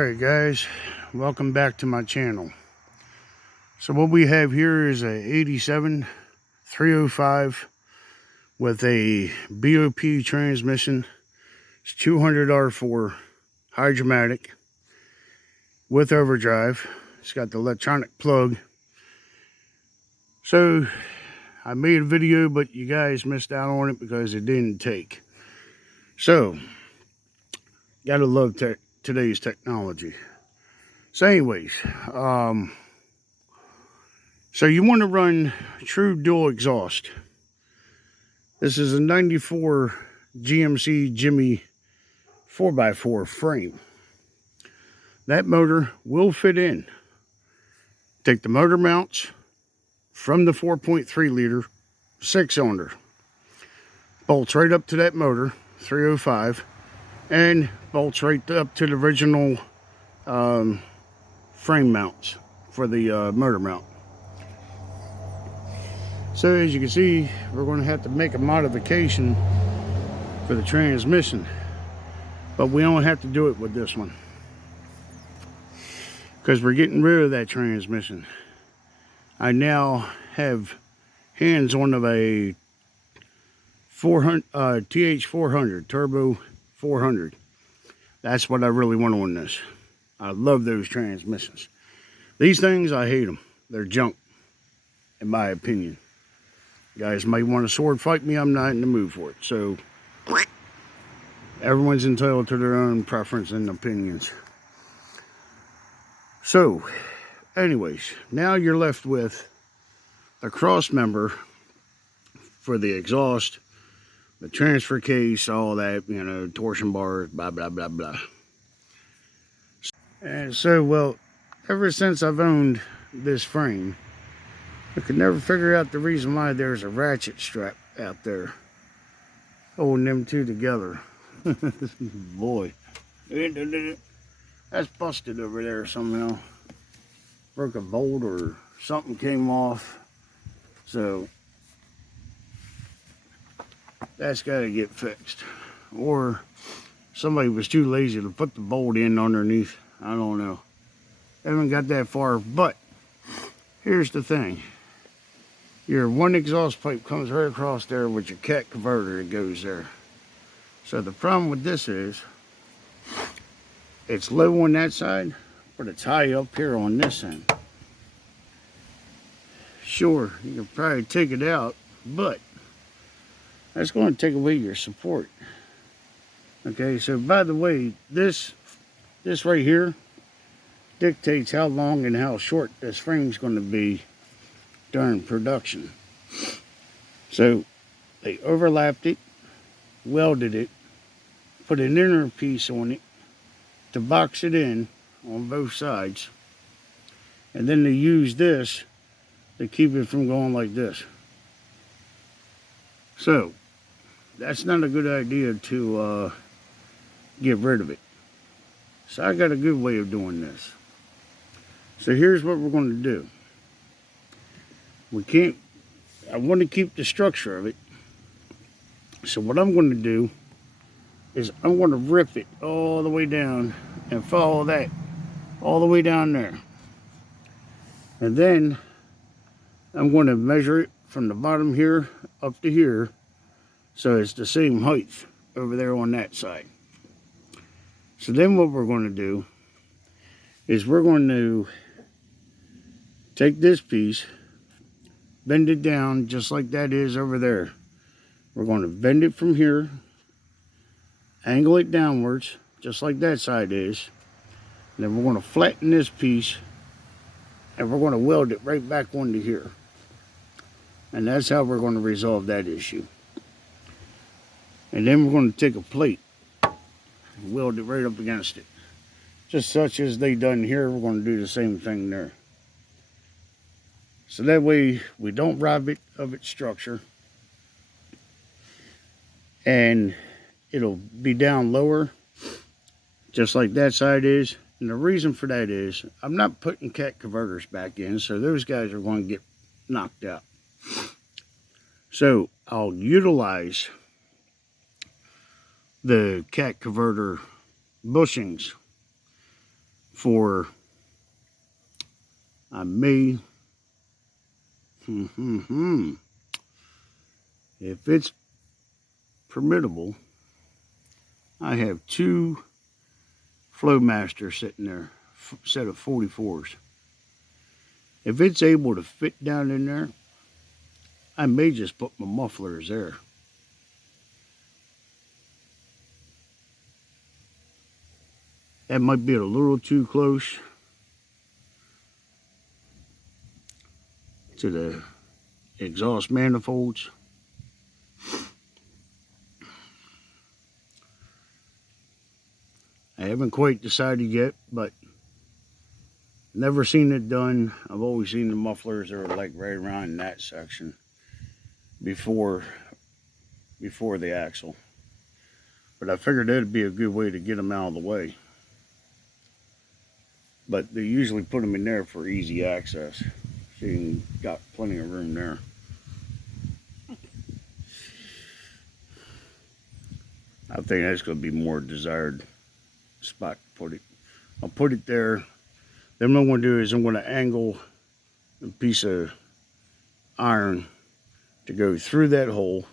Alright guys, welcome back to my channel. So what we have here is a 87 305 with a BOP transmission. It's 200 R4 hydromatic with overdrive. It's got the electronic plug. So I made a video, but you guys missed out on it because it didn't take. So gotta love today's technology. So anyways, so you want to run true dual exhaust. This is a 94 GMC Jimmy 4x4 frame. That motor will fit in. Take the motor mounts from the 4.3 liter 6-cylinder. Bolts right up to that motor, 305, and bolts right up to the original frame mounts for the motor mount. So as you can see, we're going to have to make a modification for the transmission, but we don't have to do it with this one because we're getting rid of that transmission. I now have hands on of a 400 TH400 turbo 400. That's what I really want on this. I love those transmissions. These things, I hate them. They're junk, in my opinion. You guys might want to sword fight me. I'm not in the mood for it. So, everyone's entitled to their own preference and opinions. So, anyways, now you're left with a cross member for the exhaust, the transfer case, all that, you know, torsion bars, blah, blah, blah, blah. And so, well, ever since I've owned this frame, I could never figure out the reason why there's a ratchet strap out there holding them two together. Boy, that's busted over there somehow. Broke a bolt or something came off. So that's got to get fixed. Or somebody was too lazy to put the bolt in underneath. I don't know. Haven't got that far, but here's the thing. Your one exhaust pipe comes right across there with your cat converter that goes there. So the problem with this is, it's low on that side, but it's high up here on this end. Sure, you can probably take it out, but that's going to take away your support. Okay, so by the way, this right here dictates how long and how short this frame's going to be during production. So they overlapped it, welded it, put an inner piece on it to box it in on both sides, and then they use this to keep it from going like this. So that's not a good idea to get rid of it. So I got a good way of doing this. So here's what we're going to do. I want to keep the structure of it. So what I'm going to do is I'm going to rip it all the way down and follow that all the way down there. And then I'm going to measure it from the bottom here up to here, so it's the same height over there on that side. So then what we're going to do is we're going to take this piece, bend it down just like that is over there. We're going to bend it from here, angle it downwards just like that side is, and then we're going to flatten this piece and we're going to weld it right back onto here. And that's how we're going to resolve that issue. And then we're going to take a plate and weld it right up against it. Just such as they done here, we're going to do the same thing there. So that way we don't rob it of its structure. And it'll be down lower, just like that side is. And the reason for that is, I'm not putting cat converters back in, so those guys are going to get knocked out. So I'll utilize the cat converter bushings for I may, if it's permittable, I have 2 Flowmasters sitting there, set of 44s. If it's able to fit down in there, I may just put my mufflers there. That might be a little too close to the exhaust manifolds. I haven't quite decided yet, but never seen it done. I've always seen the mufflers that are like right around in that section before the axle. But I figured that'd be a good way to get them out of the way. But they usually put them in there for easy access. So you got plenty of room there. I think that's going to be more desired spot to put it. I'll put it there. Then what I'm going to do is I'm going to angle a piece of iron to go through that hole.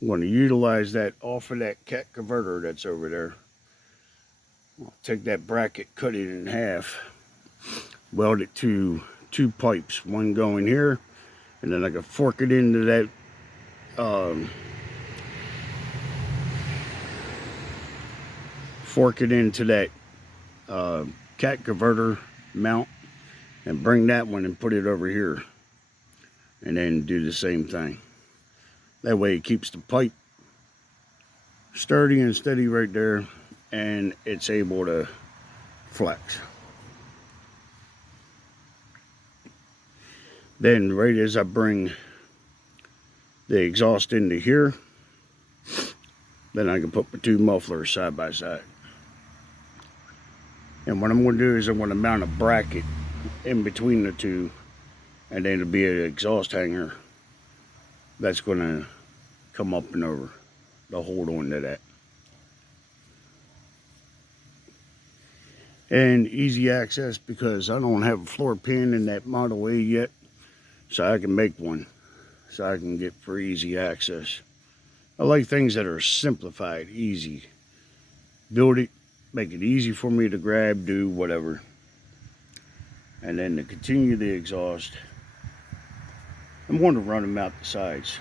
I'm going to utilize that off of that cat converter that's over there. I'll take that bracket, cut it in half, weld it to 2 pipes, one going here, and then I can fork it into that cat converter mount, and bring that one and put it over here, and then do the same thing. That way it keeps the pipe sturdy and steady right there, and it's able to flex. Then right as I bring the exhaust into here, then I can put my 2 mufflers side by side. And what I'm going to do is I'm going to mount a bracket in between the 2, and then it'll be an exhaust hanger that's going to come up and over to hold on to that. And easy access, because I don't have a floor pan in that Model A yet, so I can make one so I can get for easy access. I like things that are simplified, easy. Build it, make it easy for me to grab, do whatever. And then to continue the exhaust, I'm going to run them out the sides.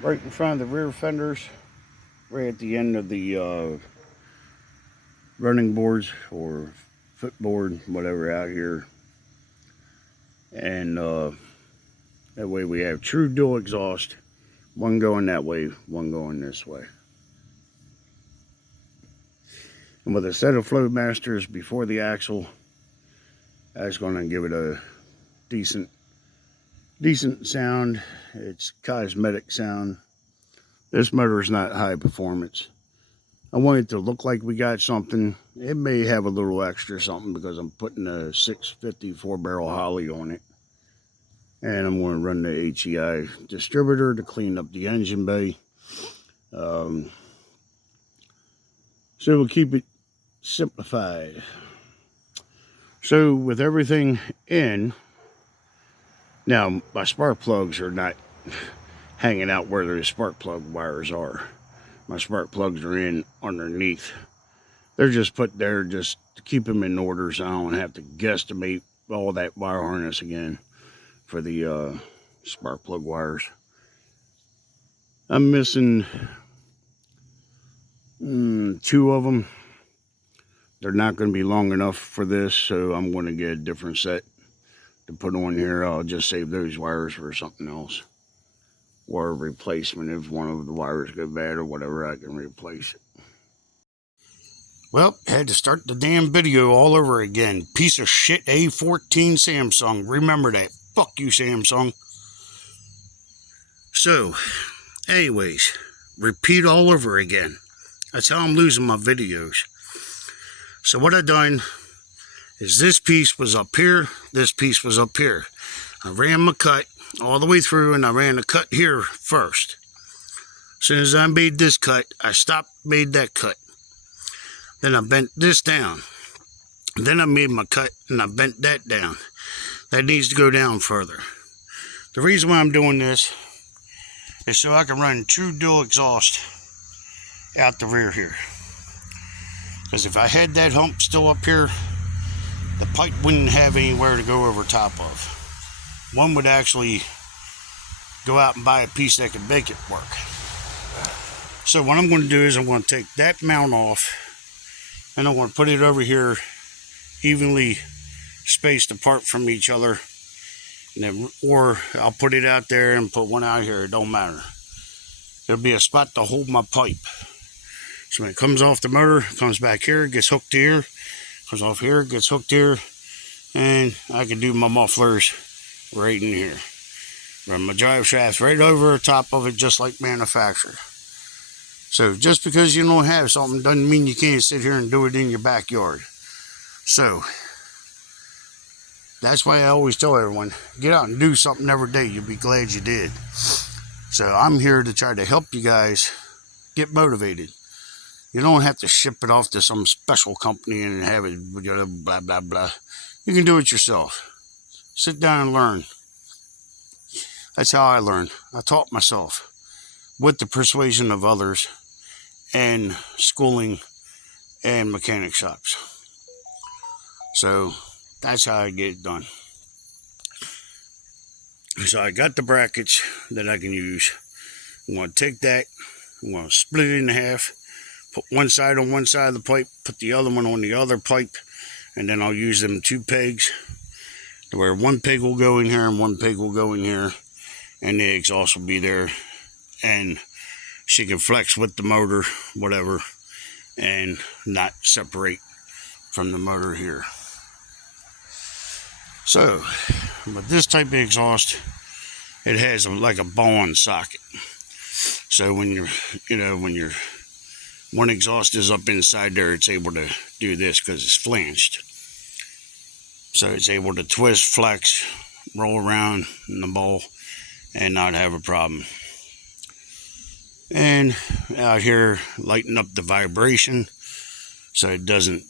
Right in front of the rear fenders, right at the end of the running boards or footboard, whatever, out here. And that way we have true dual exhaust, one going that way, one going this way. And with a set of Flowmasters before the axle, that's going to give it a decent sound. It's cosmetic sound. This motor is not high performance. I want it to look like we got something. It may have a little extra something because I'm putting a 650 4-barrel Holly on it. And I'm going to run the HEI distributor to clean up the engine bay. So we'll keep it simplified. So with everything in, now my spark plugs are not hanging out where the spark plug wires are. My spark plugs are in underneath. They're just put there just to keep them in order, so I don't have to guesstimate all that wire harness again for the spark plug wires. I'm missing 2 of them. They're not going to be long enough for this, so I'm going to get a different set to put on here. I'll just save those wires for something else, or a replacement. If one of the wires go bad or whatever, I can replace it. Well, had to start the damn video all over again. Piece of shit A14 Samsung. Remember that. Fuck you, Samsung. So, anyways, repeat all over again. That's how I'm losing my videos. So what I done is this piece was up here, this piece was up here. I ran my cut all the way through, and I ran a cut here first. As soon as I made this cut, I stopped, made that cut. Then I bent this down. Then I made my cut and I bent that down. That needs to go down further. The reason why I'm doing this is so I can run true dual exhaust out the rear here. Because if I had that hump still up here, the pipe wouldn't have anywhere to go over top of. One would actually go out and buy a piece that could make it work. So what I'm going to do is I'm going to take that mount off and I'm going to put it over here evenly spaced apart from each other, and then, or I'll put it out there and put one out here. It don't matter. There'll be a spot to hold my pipe. So when it comes off the motor, it comes back here, gets hooked here, comes off here, gets hooked here, and I can do my mufflers right in here. Run my drive shaft right over the top of it, just like manufactured. So just because you don't have something doesn't mean you can't sit here and do it in your backyard. So that's why I always tell everyone, get out and do something every day. You'll be glad you did. So I'm here to try to help you guys get motivated. You don't have to ship it off to some special company and have it blah, blah, blah. You can do it yourself. Sit down and learn. That's how I learned. I taught myself with the persuasion of others and schooling and mechanic shops. So that's how I get it done. So I got the brackets that I can use. I'm going to take that, I'm going to split it in half, put one side on one side of the pipe, put the other one on the other pipe, and then I'll use them 2 pegs to where one peg will go in here and one peg will go in here, and the exhaust will be there, and she can flex with the motor, whatever, and not separate from the motor here. So with this type of exhaust, it has like a ball-on socket. So when your one exhaust is up inside there, it's able to do this because it's flanged. So it's able to twist, flex, roll around in the ball and not have a problem. And out here, lighten up the vibration so it doesn't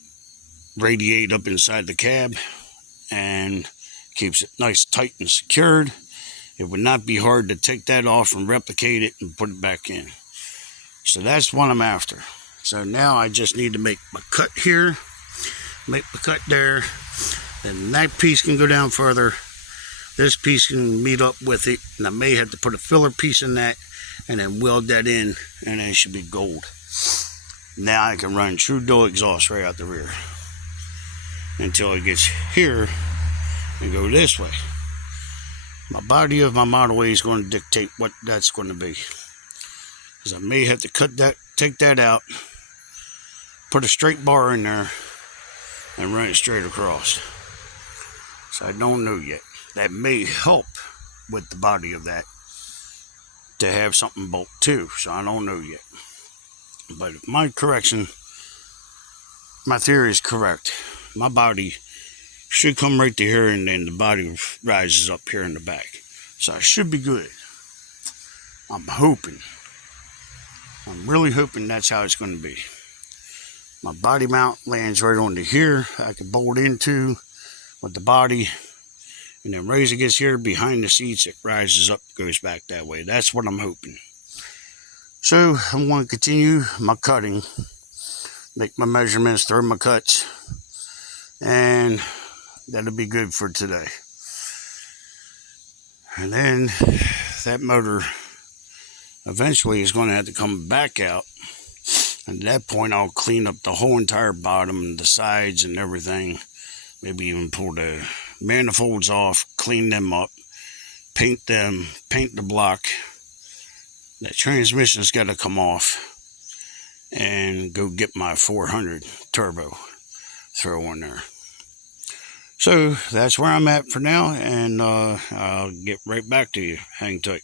radiate up inside the cab, and keeps it nice, tight, and secured. It would not be hard to take that off and replicate it and put it back in. So that's what I'm after. So now I just need to make my cut here, make my cut there, and that piece can go down further. This piece can meet up with it, and I may have to put a filler piece in that and then weld that in, and then it should be gold. Now I can run true dual exhaust right out the rear until it gets here and go this way. My body of my Model A is going to dictate what that's going to be, because I may have to take that out, put a straight bar in there, and run it straight across. So I don't know yet. That may help with the body of that to have something bolt too. So I don't know yet. But if my theory is correct, my body should come right to here, and then the body rises up here in the back. So I should be good. I'm really hoping that's how it's going to be. My body mount lands right onto here. I can bolt into with the body, and then raise it gets here behind the seats, it rises up, goes back that way. That's what I'm hoping. So I'm going to continue my cutting, make my measurements, throw my cuts, and that'll be good for today. And then that motor eventually is going to have to come back out. And at that point, I'll clean up the whole entire bottom and the sides and everything. Maybe even pull the manifolds off, clean them up, paint them, paint the block. That transmission's got to come off, and go get my 400 turbo, throw on there. So that's where I'm at for now, and I'll get right back to you. Hang tight.